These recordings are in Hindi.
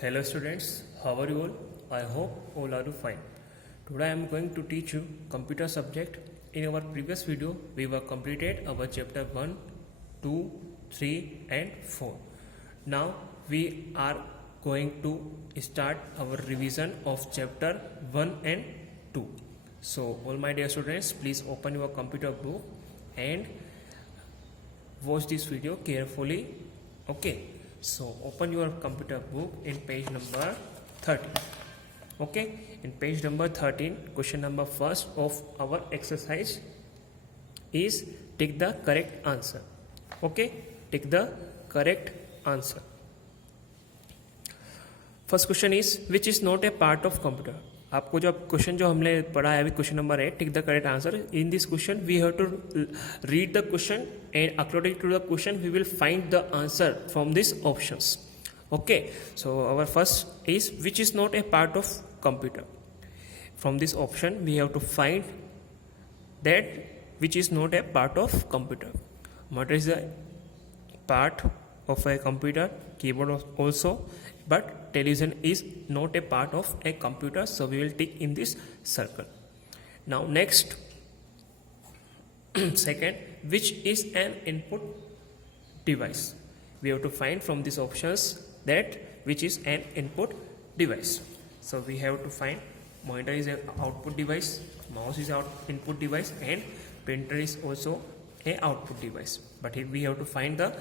Hello students, how are you all? I hope all are fine. Today I am going to teach you computer subject. In our previous video, we were completed our chapter 1, 2, 3 and 4. Now we are going to start our revision of chapter 1 and 2. So all my dear students, please open your computer book and watch this video carefully. Okay. So open your computer book in page number 13. Okay, in page number 13, question number first of our exercise is take the correct answer. Okay, take the correct answer. First question is which is not a part of computer. आपको जो क्वेश्चन जो हमने पढ़ा है अभी question number 8, tick the correct answer. In this question we have to read the question and according to the question we will find the answer from this options. Okay, so our first is which is not a part of computer. From this option we have to find that which is not a part of computer. What is the part of a computer? Keyboard also, but television is not a part of a computer, so we will tick in this circle. Now next, second, which is an input device. We have to find from these options that which is an input device. So we have to find monitor is an output device, mouse is our input device, and printer is also a output device, but here we have to find the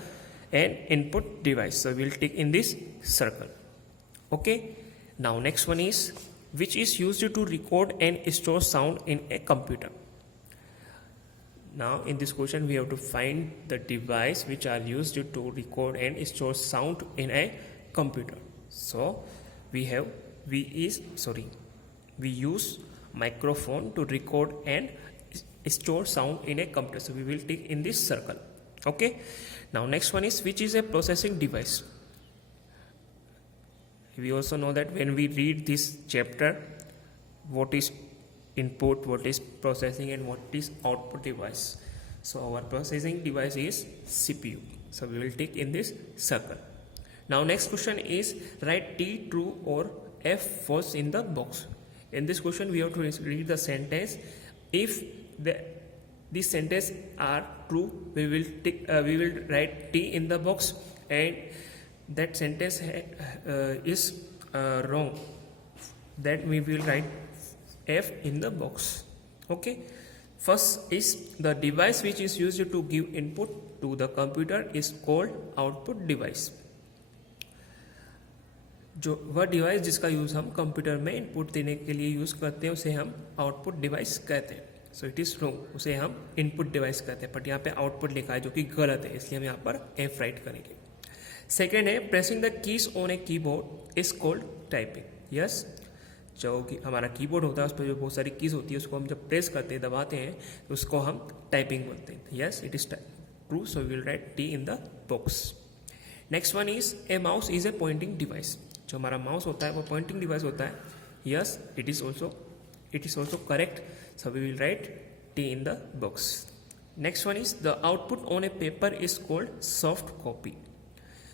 an input device, so we will tick in this circle. Okay, now next one is which is used to record and store sound in a computer. Now in this question we have to find the device which are used to record and store sound in a computer. So we use microphone to record and store sound in a computer, so we will tick in this circle. Okay, now next one is which is a processing device. We also know that when we read this chapter, what is input, what is processing and what is output device. So our processing device is CPU, so we will tick in this circle. Now next question is write T true or F false in the box. In this question we have to read the sentence. If these sentences are true, we will write T in the box, and that sentence is wrong, that we will write F in the box. Okay, first is the device which is used to give input to the computer is called output device. जो वह डिवाइस जिसका यूज़ हम कंप्यूटर में इनपुट देने के लिए यूज़ करते हैं उसे हम आउटपुट डिवाइस कहते हैं. सो इट इज़ रॉन्ग, उसे हम इनपुट डिवाइस कहते हैं, बट यहाँ पे आउटपुट लिखा है जो कि गलत है, इसलिए हम यहाँ पर एफ राइट करेंगे. सेकेंड है pressing the keys on a keyboard is called typing. Yes, जो कि हमारा कीबोर्ड होता है उस पर जो बहुत सारी कीज होती है उसको हम जब प्रेस करते हैं, दबाते हैं, तो उसको हम टाइपिंग बोलते हैं. Yes, it is true, so we will write T in the box. Next one is a mouse is a pointing device. जो हमारा माउस होता है वो पॉइंटिंग डिवाइस होता है. Yes, it is also correct, so we will write T in the box. Next one is the output on a paper is called soft copy.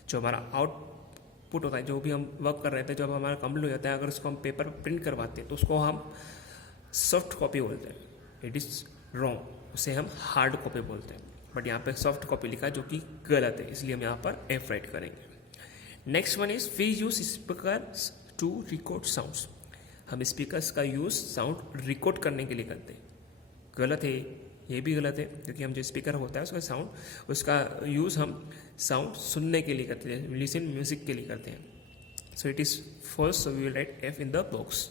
जो हमारा आउटपुट होता है, जो भी हम वर्क कर रहे थे, जब हमारा कंप्लीट हो जाता है, अगर उसको हम पेपर पर प्रिंट करवाते हैं तो उसको हम सॉफ्ट कॉपी बोलते हैं. इट इज़ रॉन्ग, उसे हम हार्ड कॉपी बोलते हैं, बट यहाँ पे सॉफ्ट कॉपी लिखा है जो कि गलत है, इसलिए हम यहाँ पर एफ राइट करेंगे. Next one is we use speaker to record sounds. हम स्पीकर्स का यूज़ साउंड रिकॉर्ड करने के लिए करते हैं. गलत है, ये भी गलत है, क्योंकि हम जो स्पीकर होता है उसका यूज़ हम साउंड सुनने के लिए करते हैं, लिसन म्यूजिक के लिए करते हैं. So it is false, so we will write F in the box.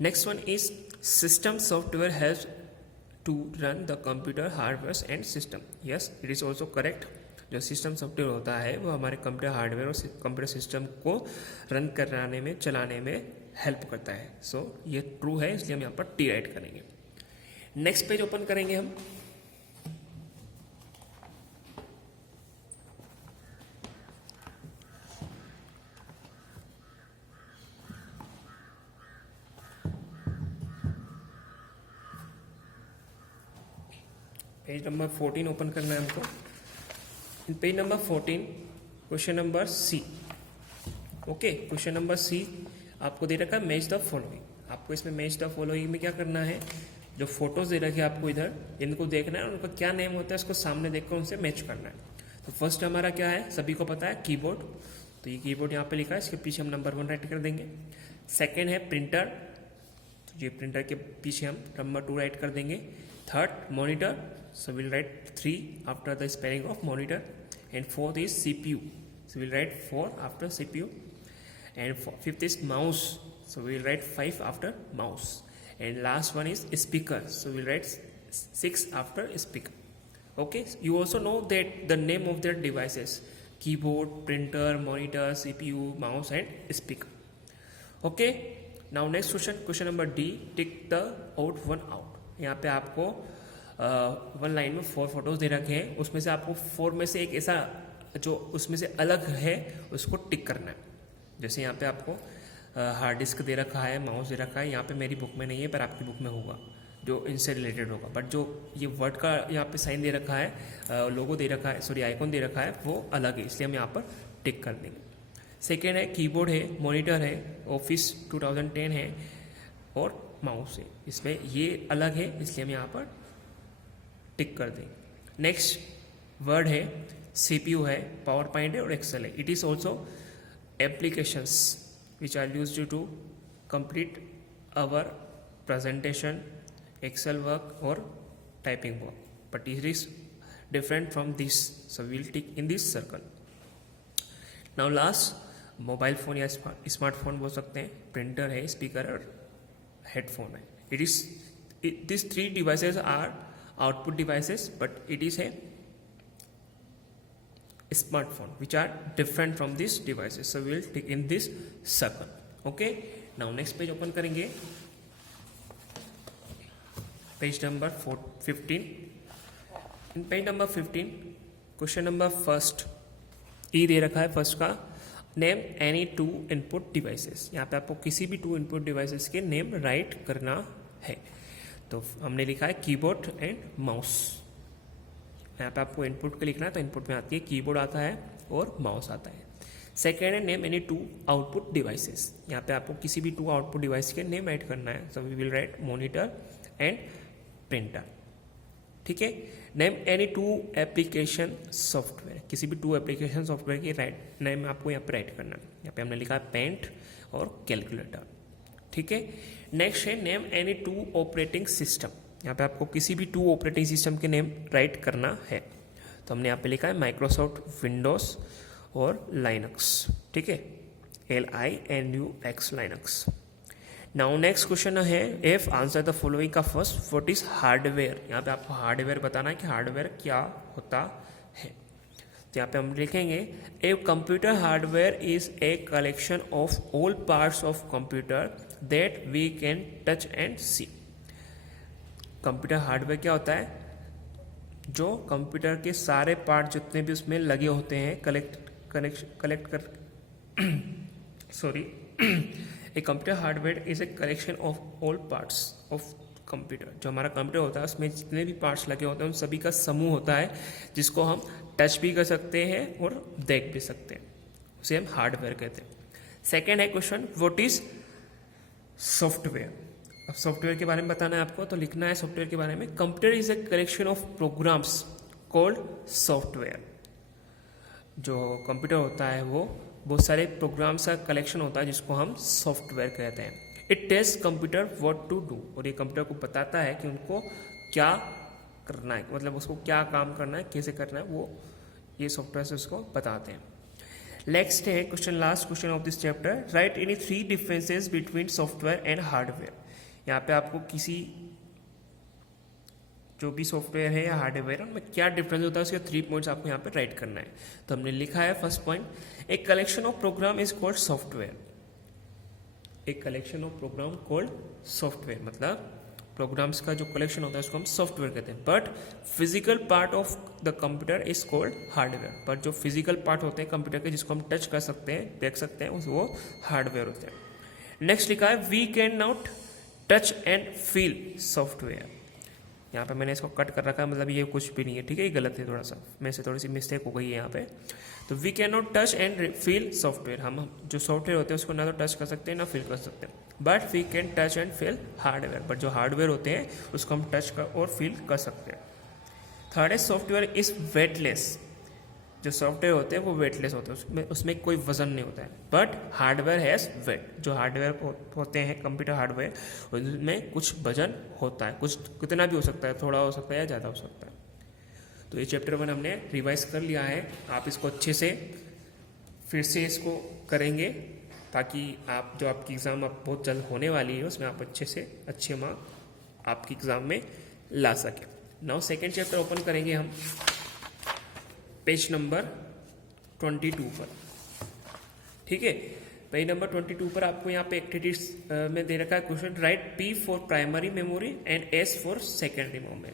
Next one is system software has to run the computer hardware and system. Yes, it is also correct. जो सिस्टम सॉफ्टवेयर होता है वो हमारे कंप्यूटर हार्डवेयर और कंप्यूटर सिस्टम को रन कराने में, चलाने में हेल्प करता है. सो ये ट्रू है, इसलिए हम यहाँ पर टी राइट करेंगे. नेक्स्ट पेज ओपन करेंगे हम. पेज नंबर 14 ओपन करना है हमको. In page number 14 question number C. Okay, question number C आपको दे रखा है मैच द फॉलोइंग। आपको इसमें मैच द फॉलोइंग में क्या करना है, जो फोटोज दे रखी है आपको इधर, इनको देखना है, उनका क्या नेम होता है उसको सामने देखकर उनसे मैच करना है। तो फर्स्ट हमारा क्या है, सभी को पता है कीबोर्ड, तो ये कीबोर्ड यहाँ पे लिखा है, इसके पीछे हम नंबर 1 राइट कर देंगे। सेकेंड है प्रिंटर, तो ये प्रिंटर के पीछे हम नंबर 2 राइट कर देंगे। Third monitor, so will write 3 after the spelling of monitor. And fourth is CPU, so we'll write 4 after CPU. And fifth is mouse, so we'll write 5 after mouse. And last one is speaker, so we'll write 6 after speaker. Okay, you also know that the name of their devices: keyboard, printer, monitor, CPU, mouse and speaker. Okay, now next question number D, tick the out one out. यहाँ पे आपको 1 लाइन में 4 फोटोज दे रखे हैं, उसमें से आपको 4 में से एक ऐसा जो उसमें से अलग है उसको टिक करना है। जैसे यहाँ पे आपको हार्ड डिस्क दे रखा है, माउस दे रखा है, यहाँ पे मेरी बुक में नहीं है पर आपकी बुक में होगा जो इनसे रिलेटेड होगा, बट जो ये वर्ड का यहाँ पे साइन दे रखा है, लोगो दे रखा है, सॉरी आइकॉन दे रखा है, वो अलग है, इसलिए हम यहाँ पर टिक कर देंगे। सेकेंड है कीबोर्ड है, मॉनिटर है, ऑफिस 2010 है और माउस है, इसमें ये अलग है इसलिए हम यहाँ पर टिक कर देंगे। नेक्स्ट वर्ड है, CPU है, पावर पॉइंट है और एक्सेल है। It is also applications which are used to complete our presentation, Excel work और typing work, but it is different from this, so will tick in this circle. Now last mobile phone या स्मार्टफोन बोल सकते हैं, प्रिंटर है, स्पीकर और हेडफोन है। It is this 3 devices are output devices, but it is है smartphone which are different from these devices, so we will take in this circle. Okay, now next page open करेंगे, page number 15. in page number 15 question number first E दे रखा है, फर्स्ट का नेम एनी 2 इनपुट डिवाइसेस। यहाँ पे आपको किसी भी 2 इनपुट डिवाइसेस के नेम राइट करना है। तो हमने लिखा है कीबोर्ड एंड माउस, यहाँ पे आपको इनपुट के लिखना है, तो इनपुट में आती है कीबोर्ड आता है और माउस आता है। सेकेंड है नेम एनी 2 आउटपुट डिवाइसेस, यहाँ पे आपको किसी भी 2 आउटपुट डिवाइस के नेम राइट करना है, so we will write monitor and printer. ठीक है, नेम एनी 2 एप्लीकेशन सॉफ्टवेयर, किसी भी 2 एप्लीकेशन सॉफ्टवेयर की नेम आपको यहाँ पे राइट करना है। यहाँ पे हमने लिखा है पेंट और कैलकुलेटर। ठीक है, नेक्स्ट है नेम एनी 2 ऑपरेटिंग सिस्टम, यहाँ पे आपको किसी भी 2 ऑपरेटिंग सिस्टम के नेम राइट करना है, तो हमने यहाँ पे लिखा है माइक्रोसॉफ्ट विंडोज और लाइनक्स। ठीक है, LINUX Linux. Now next question है, इफ आंसर द फॉलोइंग का फर्स्ट, व्हाट इज हार्डवेयर। यहाँ पे आपको हार्डवेयर बताना है कि हार्डवेयर क्या होता है। तो यहाँ पे हम लिखेंगे a computer hardware is a collection of all parts of computer that we can touch and see. Computer hardware क्या होता है, जो कंप्यूटर के सारे पार्ट जितने भी उसमें लगे होते हैं कलेक्ट कर sorry A computer hardware is a collection of all parts of computer. जो हमारा कंप्यूटर होता है उसमें जितने भी पार्ट्स लगे होते हैं उन सभी का समूह होता है, जिसको हम टच भी कर सकते हैं और देख भी सकते हैं, उसे हम हार्डवेयर कहते हैं। सेकेंड है क्वेश्चन, व्हाट इज सॉफ्टवेयर। अब सॉफ्टवेयर के बारे में बताना है आपको, तो लिखना है सॉफ्टवेयर के बारे में, computer is a collection of programs called software. जो कंप्यूटर होता है वो बहुत सारे प्रोग्राम्स का कलेक्शन होता है जिसको हम सॉफ्टवेयर कहते हैं। It tells computer what to do, और ये कंप्यूटर को बताता है कि उनको क्या करना है, मतलब उसको क्या काम करना है, कैसे करना है, वो ये सॉफ्टवेयर से उसको बताते हैं। नेक्स्ट है question, last question of this chapter, right any 3 differences between software and hardware. यहाँ पे आपको किसी जो भी सॉफ्टवेयर है या हार्डवेयर है उनमें क्या डिफरेंस होता है उसके 3 पॉइंट्स आपको यहाँ पे राइट करना है। तो हमने लिखा है first point, a collection of program is called software. A collection of program called software, मतलब प्रोग्राम्स का जो कलेक्शन होता है उसको हम सॉफ्टवेयर कहते हैं। But physical part of the computer is called hardware, but जो फिजिकल पार्ट होते हैं कंप्यूटर के जिसको हम टच कर सकते हैं, देख सकते हैं, वो हार्डवेयर होते हैं। नेक्स्ट लिखा है, we can not touch and feel software. यहाँ पे मैंने इसको कट कर रखा है, मतलब ये कुछ भी नहीं है, ठीक है, ये गलत है, थोड़ा सा मेरे से थोड़ी सी मिस्टेक हो गई है यहाँ पे। तो we can not touch and feel software, हम जो सॉफ्टवेयर होते हैं उसको ना तो टच कर सकते हैं ना फील कर सकते हैं, but we can touch and feel hardware, but जो हार्डवेयर होते हैं उसको हम टच कर और फील कर सकते हैं। थर्ड है सॉफ्टवेयर इज वेटलेस, जो सॉफ्टवेयर होते हैं वो वेटलेस होते हैं, उसमें कोई वजन नहीं होता है, बट हार्डवेयर हैज़ वेट, जो हार्डवेयर होते हैं कंप्यूटर हार्डवेयर उनमें कुछ वजन होता है, कुछ कितना भी हो सकता है, थोड़ा हो सकता है या ज़्यादा हो सकता है। तो ये चैप्टर 1 हमने रिवाइज कर लिया है, आप इसको अच्छे से फिर से इसको करेंगे ताकि आप जो आपकी एग्ज़ाम आप बहुत जल्द होने वाली है उसमें आप अच्छे से अच्छे मार्क आपकी एग्ज़ाम में ला सकें। नाउ सेकेंड चैप्टर ओपन करेंगे हम पेज नंबर 22 पर, ठीक है। पेज नंबर 22 पर आपको यहाँ पे एक्टिविटीज में दे रखा है question, right P for primary memory and S for secondary memory.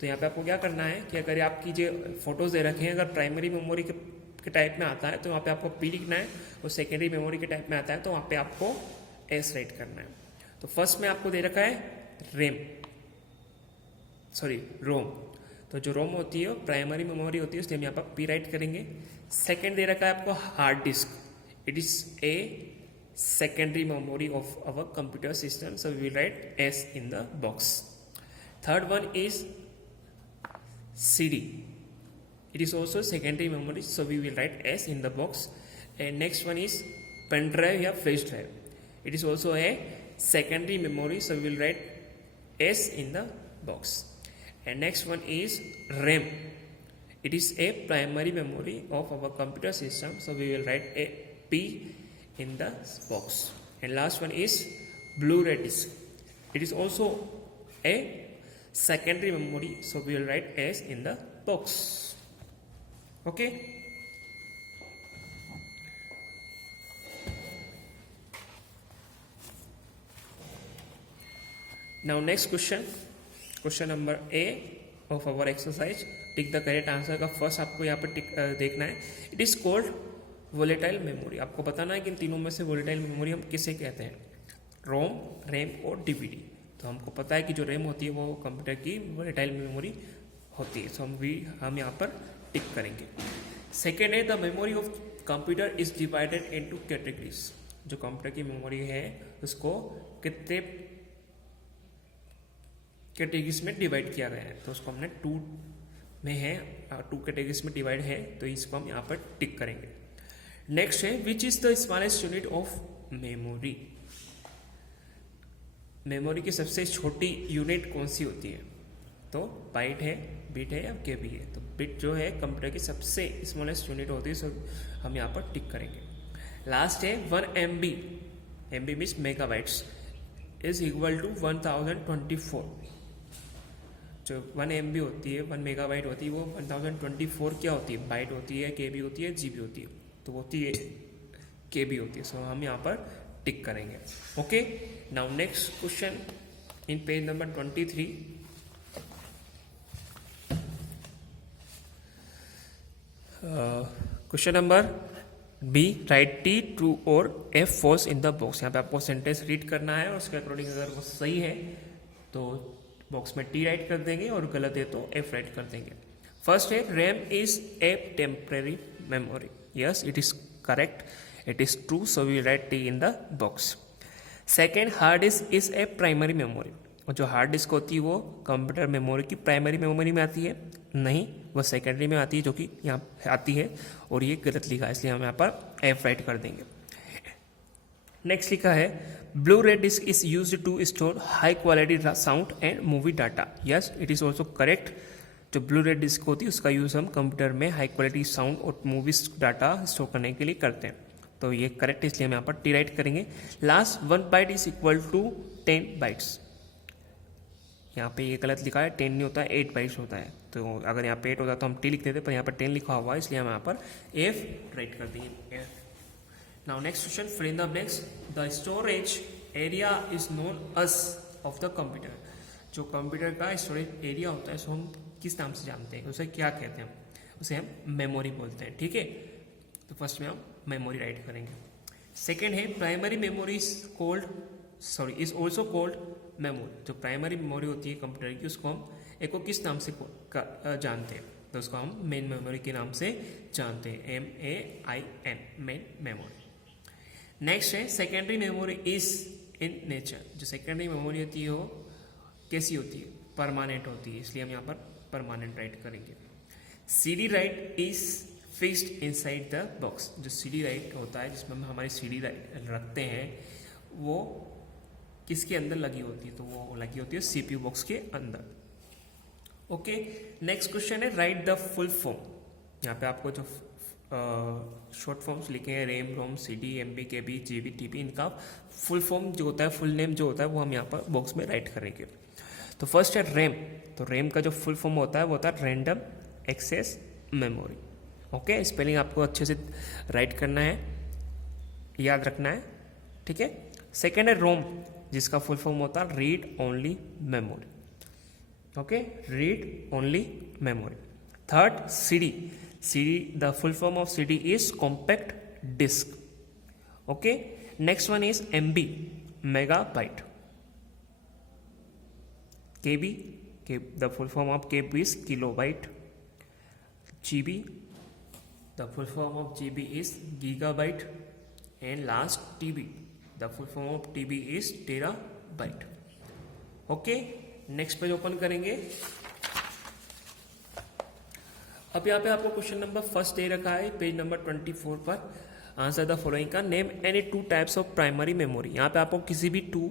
तो यहाँ पे आपको क्या करना है कि अगर आपकी जो फोटोज दे रखे हैं अगर प्राइमरी मेमोरी के टाइप में आता है तो वहाँ पे आपको P लिखना है, और सेकेंडरी मेमोरी के टाइप में आता है तो वहाँ पे आपको S राइट करना है। तो फर्स्ट में आपको दे रखा है रोम, तो जो रोम होती है वो प्राइमरी मेमोरी होती है, इसलिए हम यहाँ पर P राइट करेंगे। सेकेंड दे रखा है आपको hard disk, it is a secondary memory of our computer system, so we will write S in the box. Third one is CD, it is also secondary memory, so we will write S in the box. And next one is pen drive या flash drive, it is also a secondary memory, so we will write S in the box. And next one is RAM, it is a primary memory of our computer system, so we will write a P in the box. And last one is Blu-ray disc, it is also a secondary memory, so we will write S in the box. Okay, now next question number A of our exercise, tick the correct answer का फर्स्ट आपको यहाँ पर टिक देखना है, it is called volatile memory. आपको बताना है कि इन तीनों में से वोलेटाइल मेमोरी हम किसे कहते हैं, रोम, रैम और डीवीडी। तो हमको पता है कि जो रैम होती है वो कंप्यूटर की वोलेटाइल मेमोरी होती है, सो हम यहाँ पर टिक करेंगे। सेकेंड है the memory of computer is divided into categories, जो कंप्यूटर की मेमोरी है उसको कितने कैटेगरीज में डिवाइड किया गया है, तो उसको हमने 2 में है, 2 कैटेगरीज में डिवाइड है, तो इसको हम यहाँ पर टिक करेंगे। नेक्स्ट है which is the smallest unit of memory, memory की सबसे छोटी यूनिट कौन सी होती है, तो बाइट है, बिट है या केबी है। तो बिट जो है कंप्यूटर की सबसे स्मॉलेस्ट यूनिट होती है, सो हम यहाँ पर टिक करेंगे। लास्ट है 1 MB, MB means megabytes, is equal to 1024। जो 1 MB होती है, 1 मेगाबाइट होती है, वो 1024 क्या होती है, बाइट होती है, केबी होती है, जीबी होती है, तो होती है केबी होती है, सो हम यहाँ पर टिक करेंगे। Okay, now next question in page number 23, question number B, right T true और F falls in the box. यहाँ पे आपको सेंटेंस रीड करना है और उसके अकॉर्डिंग अगर वो सही है तो बॉक्स में T राइट कर देंगे और गलत है तो F राइट कर देंगे। फर्स्ट है RAM is a temporary memory, yes it is correct, it is true, so we write T in the box. Second, hard disk is a primary memory, और जो हार्ड डिस्क होती है वो कंप्यूटर मेमोरी की प्राइमरी मेमोरी में आती है, नहीं वो सेकेंडरी में आती है, जो कि यहाँ आती है, और ये गलत लिखा है इसलिए हम यहाँ पर F राइट कर देंगे। नेक्स्ट लिखा है blu ray disc is use to store high quality sound and movie data, yes it is also correct. जो ब्लू रे डिस्क होती है उसका यूज हम कंप्यूटर में हाई क्वालिटी साउंड और मूवीज डाटा स्टोर करने के लिए करते हैं, तो ये करेक्ट, इसलिए हम यहाँ पर T राइट करेंगे। Last 1 byte is equal to 10 bytes, यहाँ पे ये गलत लिखा है, 10 नहीं होता है, 8 बाइट्स होता है, तो अगर यहाँ पे 8 होता तो हम T लिख देते, पर यहाँ पर 10 लिखा हुआ है इसलिए हम यहाँ पर F राइट कर देंगे। Now next question, fill in the blanks, the storage area is known as of the computer. जो कंप्यूटर का स्टोरेज एरिया होता है उसको हम किस नाम से जानते हैं, उसे क्या कहते हैं, उसे हम मेमोरी बोलते हैं, ठीक है। तो फर्स्ट में हम मेमोरी राइट करेंगे। सेकेंड है primary memory is called sorry is also cold memory. जो प्राइमरी मेमोरी होती है कंप्यूटर की, उसको हम एक को किस नाम से जानते हैं, तो उसको हम मेन मेमोरी के नाम से जानते हैं, MAIN, मेन मेमोरी। नेक्स्ट है secondary memory is in nature. जो सेकेंडरी मेमोरी होती है वो कैसी होती है, परमानेंट होती है, इसलिए हम यहाँ पर परमानेंट राइट करेंगे। CD right is fixed inside the box. जो CD राइट होता है जिसमें हम हमारी CD राइट रखते हैं, वो किसके अंदर लगी होती है, तो वो लगी होती है CPU बॉक्स के अंदर। ओके, नेक्स्ट क्वेश्चन है राइट द फुल फॉर्म। यहाँ पे आपको जो शॉर्ट फॉर्म्स लिखे हैं रैम, रोम, CD, MB, KB, GB, TB, इनका फुल फॉर्म जो होता है, फुल नेम जो होता है, वो हम यहाँ पर बॉक्स में राइट करेंगे। तो फर्स्ट है रैम। तो रैम का जो फुल फॉर्म होता है वो होता है random access memory. Okay, spelling आपको अच्छे से राइट करना है, याद रखना है, ठीक है। सेकेंड है रोम, जिसका फुल फॉर्म होता है read only memory. Okay, read only memory. Third CD। The full form of CD is compact disc. Okay, next one is MB, megabyte. KB, the full form of KB is kilobyte. GB, the full form of GB is gigabyte. And last TB, the full form of TB is terabyte. Okay, next page open करेंगे। अब यहाँ पे आपको क्वेश्चन नंबर फर्स्ट दे रखा है पेज नंबर 24 पर। आंसर द फॉलोइंग का name any two types of primary memory. यहाँ पे आपको किसी भी टू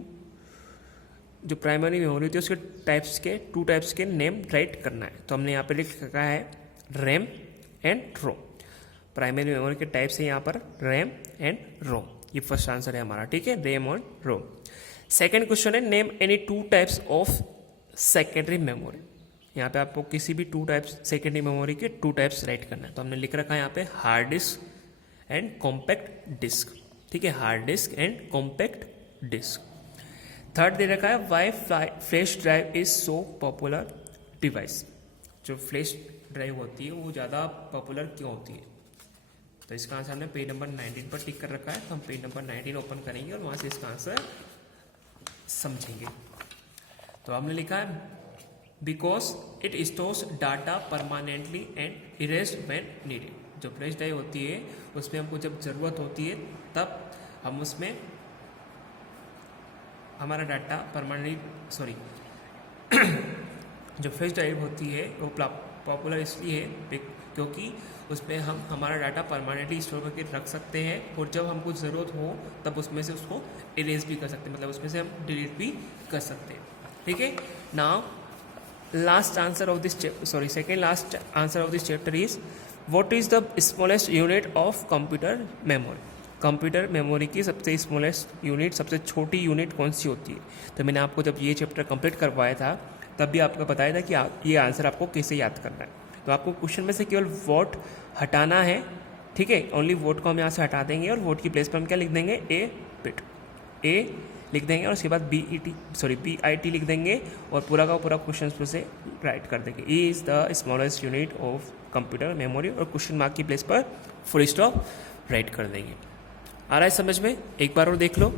जो प्राइमरी मेमोरी होती है उसके टू टाइप्स के नेम राइट करना है। तो हमने यहाँ पे लिख रखा है RAM and ROM. Primary memory के टाइप्स है यहाँ पर रैम एंड रोम। ये फर्स्ट आंसर है हमारा, ठीक है, रैम और रोम। सेकेंड क्वेश्चन है name any two types of secondary memory. यहाँ पे आपको किसी भी टू टाइप्स सेकेंडरी मेमोरी के टू टाइप्स राइट करना है। तो हमने लिख रखा है यहाँ पे hard disk and compact disk, ठीक है, hard disk and compact disk. Third दे रखा है why flash drive is so popular device. जो फ्लैश ड्राइव होती है वो ज़्यादा पॉपुलर क्यों होती है, तो इसका आंसर हमने पेज नंबर 19 पर टिक कर रखा है। तो हम पेज नंबर 19 ओपन करेंगे और वहाँ से इसका आंसर समझेंगे। तो हमने लिखा है because it stores data permanently and erased when needed. जो फ्लैश ड्राइव होती है उसमें हमको जब ज़रूरत होती है तब हम उसमें हमारा डाटा जो फ्लैश ड्राइव होती है वो पॉपुलर इसलिए है क्योंकि उसमें हम हमारा डाटा परमानेंटली स्टोर करके रख सकते हैं और जब हमको ज़रूरत हो तब उसमें से उसको इरेज भी कर सकते हैं, मतलब उसमें से हम डिलीट भी कर सकते हैं, ठीक है। Now last answer of this second last answer of this chapter is what is the smallest unit of computer memory. Computer memory की सबसे स्मॉलेस्ट यूनिट, सबसे छोटी यूनिट कौन सी होती है। तो मैंने आपको जब ये चैप्टर कंप्लीट करवाया था तब भी आपको बताया था कि ये आंसर आपको कैसे याद करना है। तो आपको क्वेश्चन में से केवल वोट हटाना है, ठीक है, ओनली वोट को हम यहाँ से हटा देंगे और वोट की प्लेस पर हम क्या लिख देंगे, ए बिट, ए लिख देंगे और उसके बाद BIT लिख देंगे और पूरा का पूरा क्वेश्चन पर से राइट कर देंगे। E is the smallest unit of computer memory और क्वेश्चन मार्क की प्लेस पर फुल स्टॉप राइट कर देंगे। आ रहा है समझ में, एक बार और देख लो।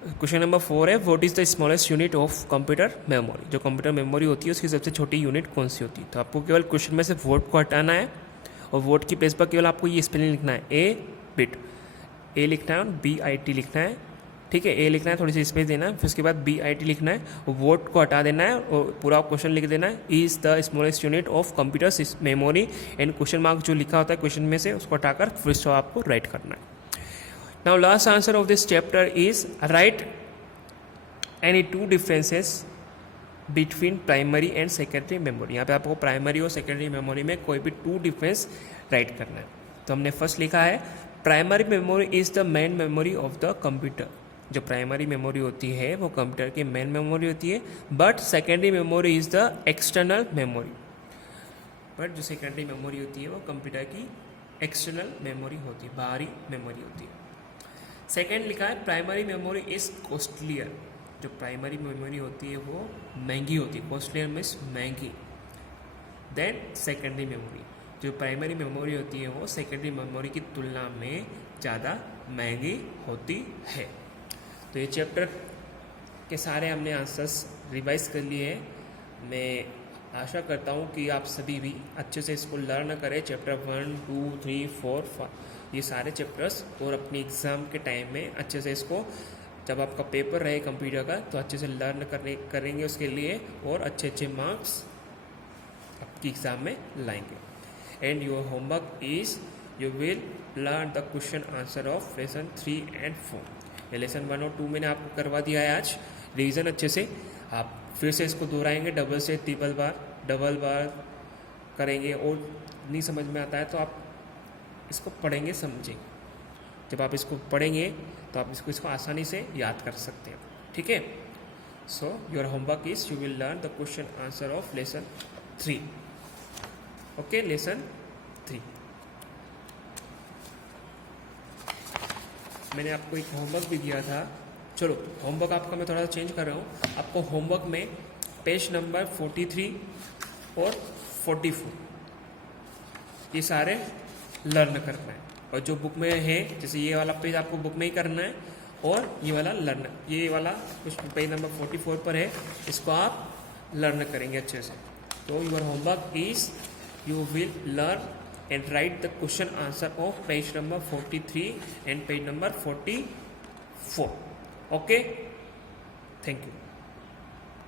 क्वेश्चन नंबर 4 है what is the smallest unit of computer memory. जो कंप्यूटर मेमोरी होती है उसकी सबसे छोटी यूनिट कौन सी होती है। तो आपको केवल क्वेश्चन में से वोट को हटाना है और वोट की प्लेस पर केवल आपको ये स्पेलिंग लिखना है, ए बिट, ए लिखना है और BIT लिखना है, ठीक है, ए लिखना है, थोड़ी सी स्पेस देना है, फिर उसके बाद BIT लिखना है और वोट को हटा देना है और पूरा क्वेश्चन लिख देना है, is the smallest unit of computer memory and question mark जो लिखा होता है क्वेश्चन में से उसको हटाकर फिर से आपको राइट करना है। Now last answer of this chapter is write any two differences between primary and secondary memory। यहाँ पे आपको प्राइमरी और सेकेंडरी मेमोरी में कोई भी टू डिफरेंस राइट करना है। तो हमने फर्स्ट लिखा है primary memory is the main memory of the computer. जो प्राइमरी मेमोरी होती है वो कंप्यूटर की मेन मेमोरी होती है, but secondary memory is the external memory. But जो सेकेंडरी मेमोरी होती है वो कंप्यूटर की एक्सटर्नल मेमोरी होती है, बाहरी मेमोरी होती है। सेकेंड लिखा है प्राइमरी मेमोरी इज कॉस्टलियर। जो प्राइमरी मेमोरी होती है वो महंगी होती है, कॉस्टलियर मीन्स महंगी, देन सेकेंडरी मेमोरी। जो प्राइमरी मेमोरी होती है वो सेकेंडरी मेमोरी की तुलना में ज़्यादा महंगी होती है। तो ये चैप्टर के सारे हमने आंसर्स रिवाइज कर लिए हैं। मैं आशा करता हूँ कि आप सभी भी अच्छे से इसको लर्न करें, चैप्टर 1, 2, 3, 4, 5 ये सारे चैप्टर्स, और अपनी एग्ज़ाम के टाइम में अच्छे से इसको, जब आपका पेपर रहे कंप्यूटर का, तो अच्छे से लर्न करेंगे उसके लिए, और अच्छे मार्क्स आपकी एग्ज़ाम में लाएंगे। And your homework is you will learn the question answer of lesson 3 and 4। ये लेसन 1 और 2 मैंने आपको करवा दिया है आज रिवीजन अच्छे से। आप फिर से इसको दोहराएंगे, डबल से डबल बार करेंगे, और नहीं समझ में आता है तो आप इसको पढ़ेंगे, समझेंगे। जब आप इसको पढ़ेंगे तो आप इसको आसानी से याद कर सकते हैं। ठीक है, so your homework is you will learn the question answer of lesson 3। Okay, lesson 3 मैंने आपको एक होमवर्क भी दिया था। चलो, होमवर्क आपका मैं थोड़ा सा चेंज कर रहा हूँ। आपको होमवर्क में पेज नंबर 43 और 44 ये सारे लर्न करना है, और जो बुक में है, जैसे ये वाला पेज आपको बुक में ही करना है, और ये वाला लर्न, ये वाला कुछ पेज नंबर 44 पर है, इसको आप लर्न करेंगे अच्छे से। तो your homework is you will learn and write the question answer of page number 43 and page number 44. Okay, thank you.